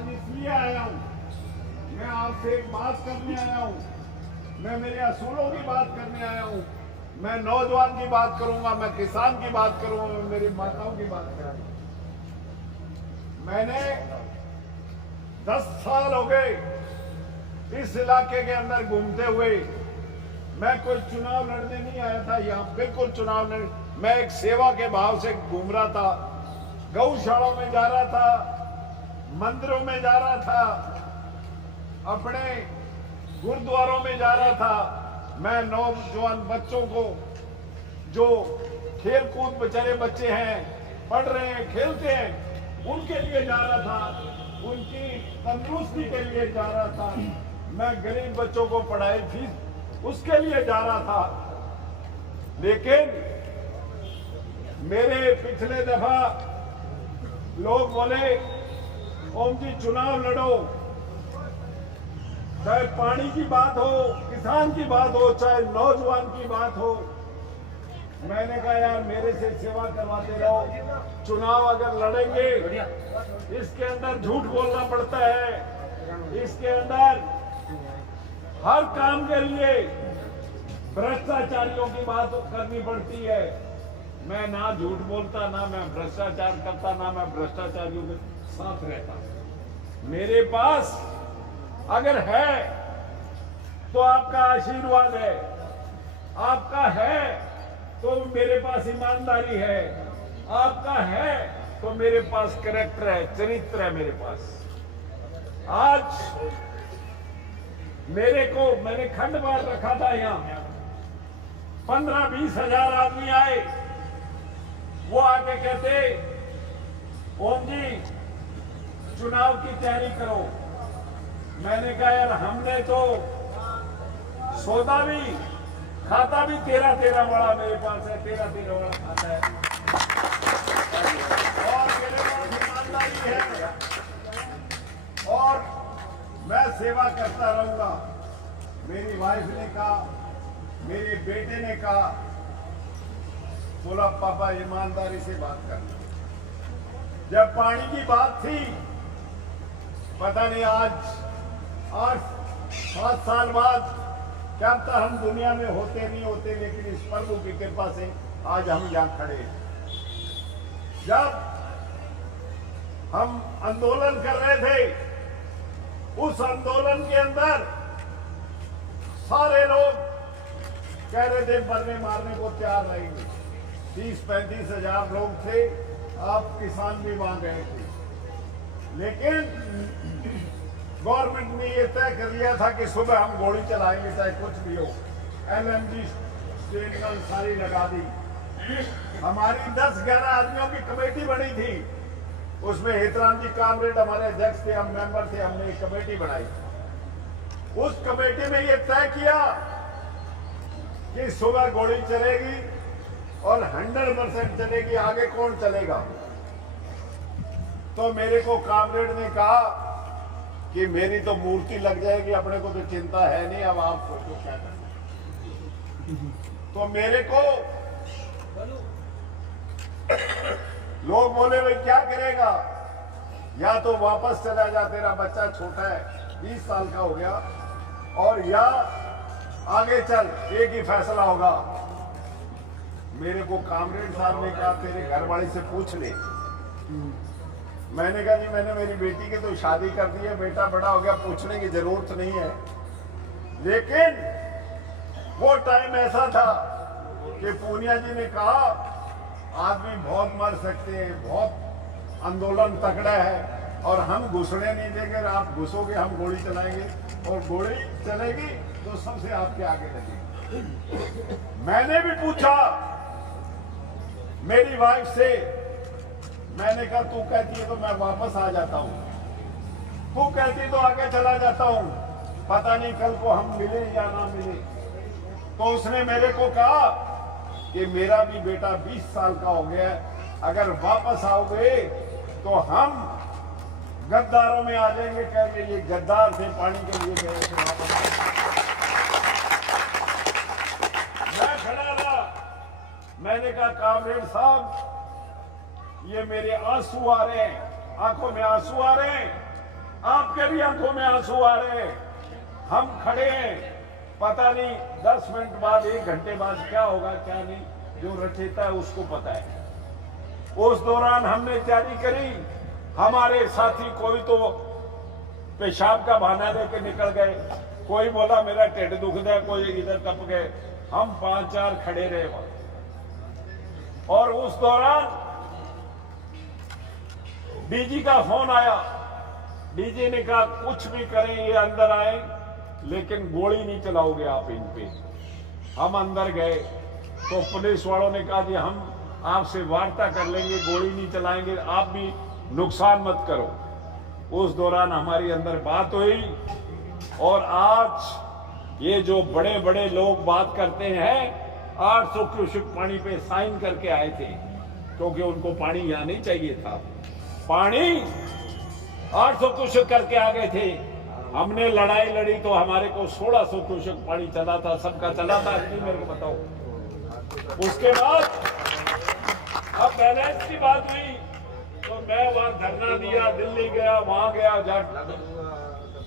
आज इसलिए आया हूँ, मैं आपसे एक बात करने आया हूँ, मैं मेरे असूलों की बात करने आया हूँ, मैं नौजवान की बात करूंगा, मैं किसान की बात करूंगा, मैं मेरी माताओं की बात करूंगा। मैंने 10 साल हो गए इस इलाके के अंदर घूमते हुए। मैं कोई चुनाव लड़ने नहीं आया था यहाँ, बिल्कुल चुनाव नहीं। मैं एक सेवा के भाव से घूम रहा था, गौशालाओं में जा रहा था, मंदिरों में जा रहा था, अपने गुरुद्वारों में जा रहा था। मैं नौजवान बच्चों को, जो खेल कूद बेचारे बच्चे हैं, पढ़ रहे हैं, खेलते हैं, उनके लिए जा रहा था, उनकी तंदुरुस्ती के लिए जा रहा था। मैं गरीब बच्चों को पढ़ाई फीस उसके लिए जा रहा था। लेकिन मेरे पिछले दफा लोग बोले, ओम जी चुनाव लड़ो, चाहे पानी की बात हो, किसान की बात हो, चाहे नौजवान की बात हो। मैंने कहा यार मेरे से सेवा करवाते रहो, चुनाव अगर लड़ेंगे इसके अंदर झूठ बोलना पड़ता है, इसके अंदर हर काम के लिए भ्रष्टाचारियों की बात करनी पड़ती है। मैं ना झूठ बोलता, ना मैं भ्रष्टाचार करता, ना मैं भ्रष्टाचारियों के साथ रहता। मेरे पास अगर है तो आपका आशीर्वाद है, आपका है तो मेरे पास ईमानदारी है, आपका है तो मेरे पास कैरेक्टर है, चरित्र है मेरे पास। आज मैंने खंड बार रखा था यहाँ, 15-20 हजार आदमी आए। वो आके कहते, ओम जी चुनाव की तैयारी करो। मैंने कहा यार हमने तो सौदा भी, खाता भी 13 वाला मेरे पास है, 13 वाला खाता है, और मेरे पास ईमानदारी है, और मैं सेवा करता रहूंगा। मेरी वाइफ ने कहा, मेरे बेटे ने कहा, बोला पापा ईमानदारी से बात करना। जब पानी की बात थी, पता नहीं आज 8-7 साल बाद क्या पता हम दुनिया में होते नहीं होते, लेकिन इस प्रभु की कृपा से आज हम यहाँ खड़े हैं। जब हम आंदोलन कर रहे थे, उस आंदोलन के अंदर सारे लोग कह रहे थे मरने मारने को तैयार रहेंगे। 30-35 हजार लोग थे, आप किसान भी मांग रहे थे। लेकिन गवर्नमेंट ने यह तय कर लिया था कि सुबह हम गोली चलाएंगे, चाहे कुछ भी हो। LMG स्टेशन सारी लगा दी। हमारी 10-11 आदमियों की कमेटी बनी थी, उसमें हितराम जी कामरेड हमारे अध्यक्ष थे, हम मेंबर थे, हमने एक कमेटी बनाई। उस कमेटी में यह तय किया कि सुबह गोली चलेगी और 100% चलेगी, आगे कौन चलेगा। तो मेरे को कामरेड ने कहा कि मेरी तो मूर्ति लग जाएगी, अपने को तो चिंता है नहीं, अब आप सोचो क्या करना। तो मेरे को लोग बोले भाई क्या करेगा, या तो वापस चला जा, तेरा बच्चा छोटा है, 20 साल का हो गया, और या आगे चल, एक ही फैसला होगा। मेरे को कामरेड साहब ने कहा तेरे घर वाली से पूछ ले। मैंने कहा जी मैंने मेरी बेटी की तो शादी कर दी है, बेटा बड़ा हो गया, पूछने की जरूरत नहीं है। लेकिन वो टाइम ऐसा था कि पूनिया जी ने कहा आदमी बहुत मर सकते हैं, बहुत आंदोलन तगड़ा है और हम घुसने नहीं देंगे, आप घुसोगे हम गोली चलाएंगे, और गोली चलेगी तो सबसे आपके आगे लगेगी। मैंने भी पूछा मेरी वाइफ से, मैंने कहा तू कहती है तो मैं वापस आ जाता हूँ, तू कहती तो आगे चला जाता हूँ, पता नहीं कल को हम मिले या ना मिले। तो उसने मेरे को कहा कि मेरा भी बेटा 20 साल का हो गया, अगर वापस आओगे तो हम गद्दारों में आ जाएंगे, कहेंगे ये गद्दार थे, पानी के लिए गए थे वापस। मैं खड़ा रहा, मैंने कहा कामरेड साहब ये मेरे आंसू आ रहे हैं, आंखों में आंसू आ रहे हैं, आपके भी आंखों में आंसू आ रहे हैं। हम खड़े हैं, पता नहीं 10 मिनट बाद 1 घंटे बाद क्या होगा क्या नहीं, जो रचेता है उसको पता है। उस दौरान हमने तैयारी करी, हमारे साथी कोई तो पेशाब का बहाना लेके निकल गए, कोई बोला मेरा ढिड दुखदा है, कोई इधर टप गए। हम 5-4 खड़े रहे वहां। और उस दौरान डीजी का फोन आया। डीजी ने कहा कुछ भी करें ये अंदर आए, लेकिन गोली नहीं चलाओगे आप इन पे। हम अंदर गए तो पुलिस वालों ने कहा जी हम आपसे वार्ता कर लेंगे, गोली नहीं चलाएंगे, आप भी नुकसान मत करो। उस दौरान हमारी अंदर बात हुई। और आज ये जो बड़े बड़े लोग बात करते हैं 800 क्यूसेक पानी पे साइन करके आए थे, क्योंकि उनको पानी यहां नहीं चाहिए था। पानी 800 क्यूसेक करके आ गए थे। हमने लड़ाई लड़ी तो हमारे को 1600 क्यूसेक पानी चला था, सबका चला था। नहीं मेरे को बताओ। उसके बाद अब बैलेंस की बात हुई तो मैं वहां धरना दिया, दिल्ली गया, वहां गया,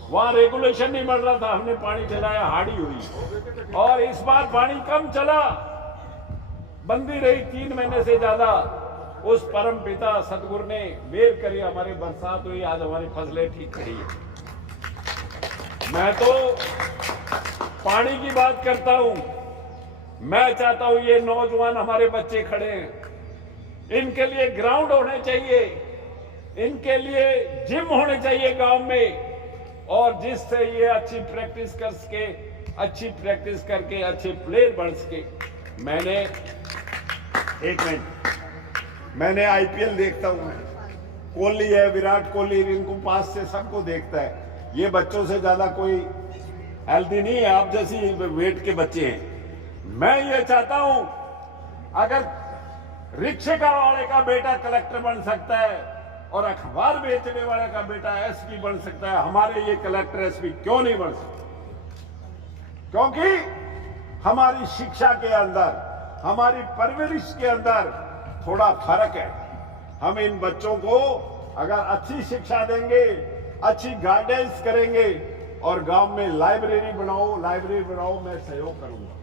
वहां रेगुलेशन नहीं बढ़ रहा था, हमने पानी चलाया, हाड़ी हुई। और इस बार पानी कम चला, बंदी रही 3 महीने से ज्यादा। उस परम पिता सतगुरु ने मेहर करी, हमारी बरसात हुई, आज हमारी फसलें ठीक खड़ी है। मैं तो पानी की बात करता हूं। मैं चाहता हूं ये नौजवान हमारे बच्चे खड़े हैं, इनके लिए ग्राउंड होने चाहिए, इनके लिए जिम होने चाहिए गांव में, और जिससे ये अच्छी प्रैक्टिस कर सके, अच्छी प्रैक्टिस करके अच्छे प्लेयर बन सके। मैंने आईपीएल देखता हूं, कोहली है, विराट कोहली, इनको पास से सबको देखता है। ये बच्चों से ज्यादा कोई हेल्दी नहीं है, आप जैसी वेट के बच्चे हैं। मैं ये चाहता हूं अगर रिक्शा वाले का बेटा कलेक्टर बन सकता है और अखबार बेचने वाले का बेटा एसपी बन सकता है, हमारे ये कलेक्टर एसपी क्यों नहीं बन सकते? क्योंकि हमारी शिक्षा के अंदर, हमारी परवरिश के अंदर थोड़ा फर्क है। हम इन बच्चों को अगर अच्छी शिक्षा देंगे, अच्छी गाइडेंस करेंगे और गांव में लाइब्रेरी बनाओ, मैं सहयोग करूंगा।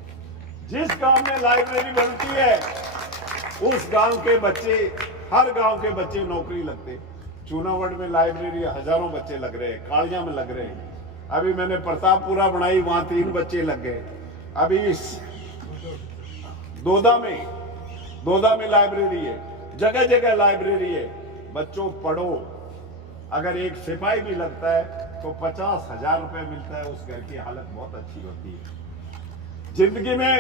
जिस गांव में लाइब्रेरी बनती है उस गांव के बच्चे, हर गांव के बच्चे नौकरी लगते। चूनावड़ में लाइब्रेरी हजारों बच्चे लग रहे हैं, कालिया में लग रहे हैं। अभी मैंने प्रतापपुरा बनाई, वहां 3 बच्चे लग गए। अभी इस दोदा में लाइब्रेरी है, जगह जगह लाइब्रेरी है। बच्चों पढ़ो। अगर एक सिपाही भी लगता है तो 50,000 रुपए मिलता है, उस घर की हालत बहुत अच्छी होती है। जिंदगी में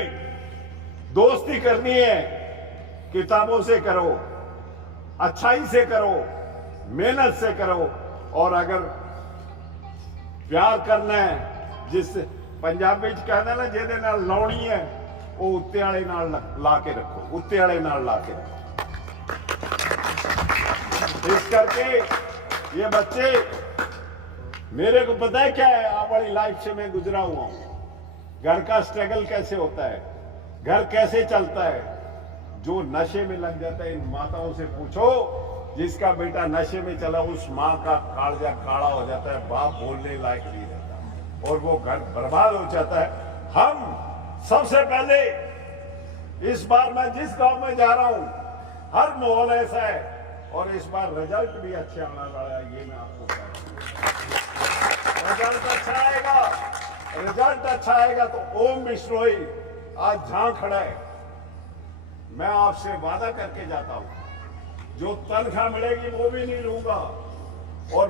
दोस्ती करनी है, किताबों से करो, अच्छाई से करो, मेहनत से करो। और अगर प्यार करना है, जिस पंजाबी कहना ना जेदे नाल लाउणी है, वो उत्ते वाले नाल ला के रखो, उत्ते वाले नाल ला के रखो। इस करके ये बच्चे, मेरे को पता है क्या है, आप वाली लाइफ से मैं गुजरा हुआ हूं। घर का स्ट्रगल कैसे होता है, घर कैसे चलता है। जो नशे में लग जाता है, इन माताओं से पूछो, जिसका बेटा नशे में चला, उस माँ का कालजा काला हो जाता है, बाप बोलने लायक नहीं रहता और वो घर बर्बाद हो जाता है। हम सबसे पहले, इस बार मैं जिस गांव में जा रहा हूं, हर माहौल ऐसा है और इस बार रिजल्ट भी अच्छे आने वाला है, ये मैं आपको कह रहा हूं। रिजल्ट अच्छा आएगा, रिजल्ट अच्छा आएगा तो ओम बिश्नोई आज जहां खड़ा है, मैं आपसे वादा करके जाता हूं, जो तनख्वाह मिलेगी वो भी नहीं लूंगा। और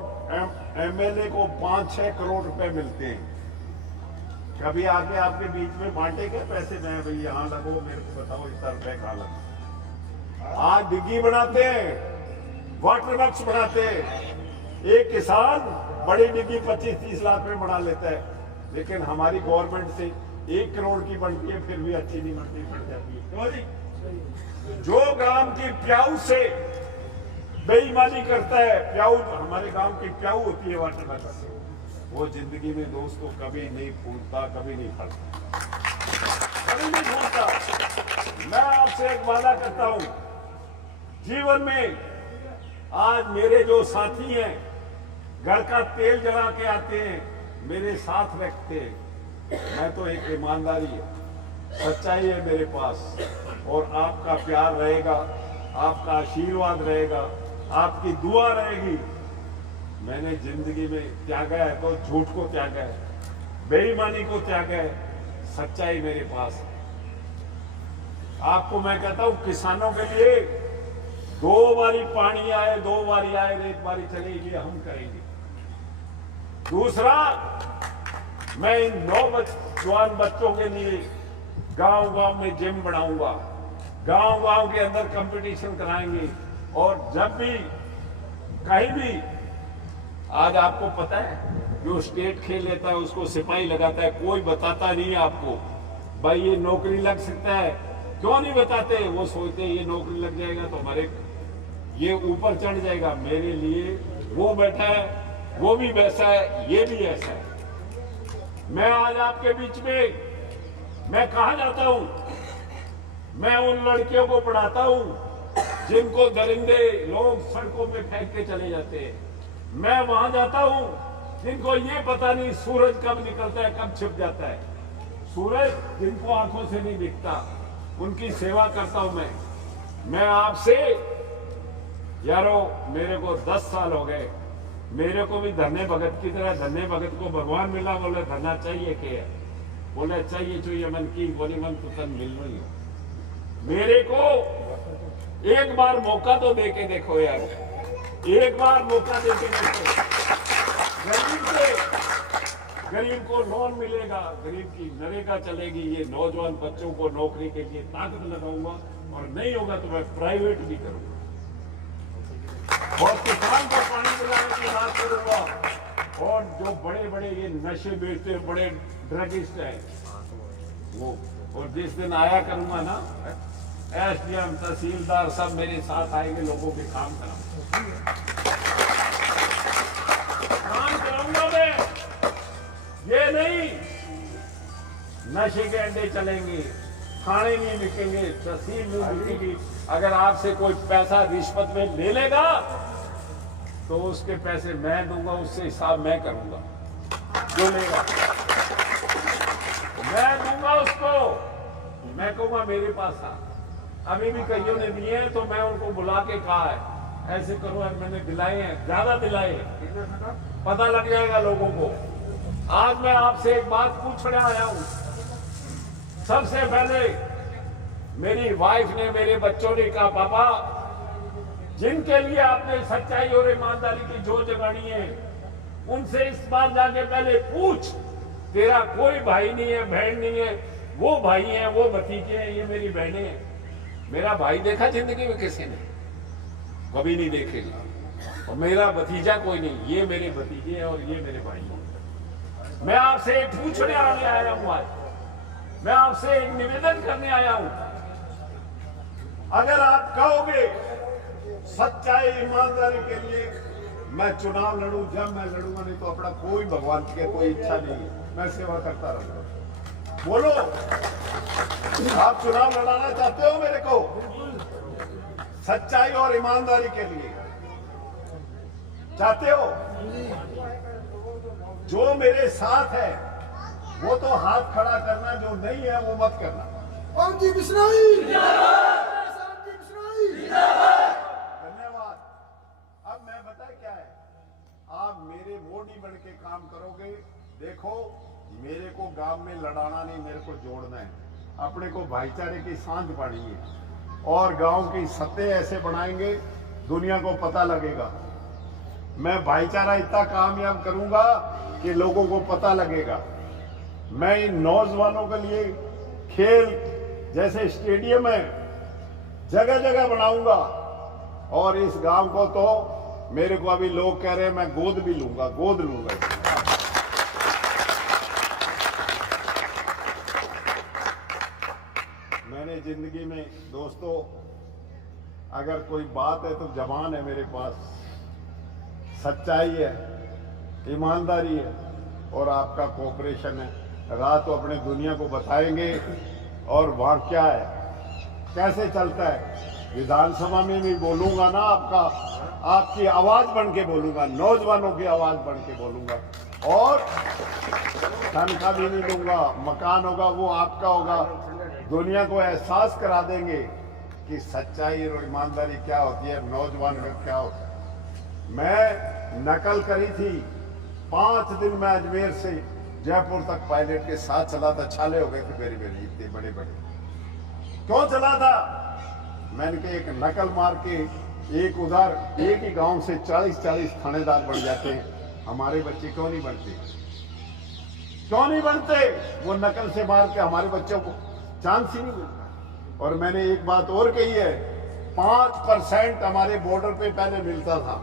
एमएलए को 5-6 करोड़ रुपए मिलते हैं, कभी आके आपके बीच में बांटे क्या पैसे? मैं भाई यहां लगो, मेरे को बताओ इतना रुपए कहां लगे। आज डिग्गी बनाते हैं, वाटर वर्क्स बनाते हैं। एक किसान बड़ी डिग्गी 25-30 लाख में बना लेता है, लेकिन हमारी गवर्नमेंट से 1 करोड़ की बनती है, फिर भी अच्छी नहीं बनती, बढ़ जाती है। क्यों जी? जो गांव की प्याऊ से बेईमानी करता है, प्याऊ हमारे गांव की प्याऊ होती है वाटर वर्क्स, वो जिंदगी में दोस्तों कभी नहीं फूलता, कभी नहीं फलता, कभी नहीं फूलता। मैं आपसे एक वादा करता हूं, जीवन में आज मेरे जो साथी हैं घर का तेल जला के आते हैं, मेरे साथ रखते हैं। मैं तो एक ईमानदारी है, सच्चाई है मेरे पास, और आपका प्यार रहेगा, आपका आशीर्वाद रहेगा, आपकी दुआ रहेगी। मैंने जिंदगी में त्यागा है तो झूठ को त्यागा है, बेईमानी को त्यागा है, सच्चाई मेरे पास है। आपको मैं कहता हूं, किसानों के लिए 2 बारी पानी आए, 2 बारी आए, एक बारी चले, ये हम करेंगे। दूसरा, मैं इन 9 जवान बच्चों के लिए गांव-गांव में जिम बनाऊंगा, गांव-गांव के अंदर कंपटीशन कराएंगे। और जब भी कहीं भी, आज आपको पता है, जो स्टेट खेल लेता है उसको सिपाही लगाता है, कोई बताता नहीं है आपको भाई ये नौकरी लग सकता है। क्यों नहीं बताते? वो सोचते हैं ये नौकरी लग जाएगा तो हमारे ये ऊपर चढ़ जाएगा। मेरे लिए वो बैठा है, वो भी वैसा है, ये भी ऐसा है। मैं आज आपके बीच में, मैं कहा जाता हूं, मैं उन लड़कियों को पढ़ाता हूं जिनको दरिंदे लोग सड़कों पे फेंक के चले जाते हैं। मैं वहां जाता हूं जिनको ये पता नहीं सूरज कब निकलता है, कब छिप जाता है। सूरज जिनको आंखों से नहीं दिखता, उनकी सेवा करता हूं मैं आपसे यारो, मेरे को 10 साल हो गए, मेरे को भी धन्य भगत की तरह, धन्य भगत को भगवान मिला। बोले धरना चाहिए क्या? बोले चाहिए मन की, बोली मन तुतन मिल रही हो। मेरे को एक बार मौका तो दे के देखो यार, एक बार मौका दे के देखो। गरीब को लोन मिलेगा, गरीब की नरेगा चलेगी। ये नौजवान बच्चों को नौकरी के लिए ताकत लगाऊंगा, और नहीं होगा तो मैं प्राइवेट भी करूंगा, और किसान को पानी पिलाने की बात करूंगा। और जो बड़े बड़े ये नशे बेचते बड़े ड्रगिस्ट हैं वो, और जिस दिन आया करूंगा ना, एसडीएम तहसीलदार सब मेरे साथ आएंगे, लोगों के काम कराऊंगा मैं। ये नहीं नशे के अड्डे चलेंगे, खाने नहीं बिकेंगे, तहसील नहीं बिकेगी। अगर आपसे कोई पैसा रिश्वत में ले लेगा तो उसके पैसे मैं दूंगा, उससे हिसाब मैं करूंगा। जो लेगा मैं दूंगा उसको, मैं कहूंगा मेरे पास आ। अभी भी कईयों ने दिए हैं तो मैं उनको बुला के कहा है ऐसे करो, मैंने दिलाए हैं, ज्यादा दिलाए, पता लग जाएगा लोगों को। आज मैं आपसे एक बात पूछने आया हूं। सबसे पहले मेरी वाइफ ने, मेरे बच्चों ने कहा, पापा जिनके लिए आपने सच्चाई और ईमानदारी की जो जगानी है, उनसे इस बार जाके पहले पूछ, तेरा कोई भाई नहीं है, बहन नहीं है, वो भाई है, वो भतीजे हैं, ये मेरी बहनें हैं। मेरा भाई देखा जिंदगी में किसी ने? कभी नहीं देखेगा। और मेरा भतीजा कोई नहीं, ये मेरे भतीजे हैं और ये मेरे भाई हैं। मैं आपसे एक पूछने आया हूं, आज मैं आपसे एक निवेदन करने आया हूं। अगर आप कहोगे सच्चाई ईमानदारी के लिए मैं चुनाव लड़ूं, जब मैं लड़ूंगा, नहीं तो अपना कोई भगवान की कोई इच्छा नहीं, मैं सेवा करता रहूंगा। बोलो, आप चुनाव लड़ाना चाहते हो मेरे को सच्चाई और ईमानदारी के लिए? चाहते हो? जो मेरे साथ है वो तो हाथ खड़ा करना, जो नहीं है वो मत करना। धन्यवाद। अब मैं बता क्या है, आप मेरे मोदी बन के काम करोगे। देखो, मेरे को गांव में लड़ाना नहीं, मेरे को जोड़ना है। अपने को भाईचारे की सांझ पानी है और गांव की सत्ते ऐसे बनाएंगे दुनिया को पता लगेगा। मैं भाईचारा इतना कामयाब करूंगा कि लोगों को पता लगेगा। मैं इन नौजवानों के लिए खेल जैसे स्टेडियम है जगह जगह बनाऊंगा, और इस गांव को तो मेरे को अभी लोग कह रहे हैं मैं गोद भी लूंगा, गोद लूंगा। मैंने जिंदगी में दोस्तों, अगर कोई बात है तो जबान है मेरे पास, सच्चाई है, ईमानदारी है और आपका कोऑपरेशन है। रात को अपने दुनिया को बताएंगे और वहां क्या है, कैसे चलता है। विधानसभा में भी बोलूंगा ना, आपकी आवाज बन के बोलूंगा, नौजवानों की आवाज बन के बोलूंगा। और तनख्वाह भी नहीं दूंगा, मकान होगा वो आपका होगा। दुनिया को एहसास करा देंगे कि सच्चाई और ईमानदारी क्या होती है, नौजवान का क्या होता है। मैं नकल करी थी 5 दिन में अजमेर से जयपुर तक पायलट के साथ चला था, छाले हो गए थे मेरे इतने बड़े बड़े। क्यों चला था? मैंने कहा एक नकल मार के एक उधर एक ही गांव से 40-40 थानेदार बन जाते हैं, हमारे बच्चे क्यों नहीं बनते? क्यों नहीं बनते? वो नकल से मार के हमारे बच्चों को चांस ही नहीं मिलता। और मैंने एक बात और कही है, 5% हमारे बॉर्डर पे पहले मिलता था,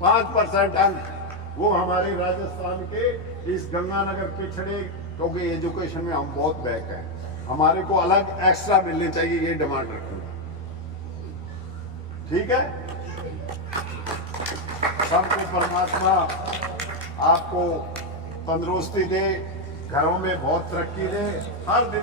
5% अंक, वो हमारे राजस्थान के इस गंगानगर पिछड़े, क्योंकि एजुकेशन में हम बहुत बैक हैं, हमारे को अलग एक्स्ट्रा मिलने चाहिए, ये डिमांड रखूंगा। ठीक है, सबको परमात्मा आपको तंदुरुस्ती दे, घरों में बहुत तरक्की दे, हर दिन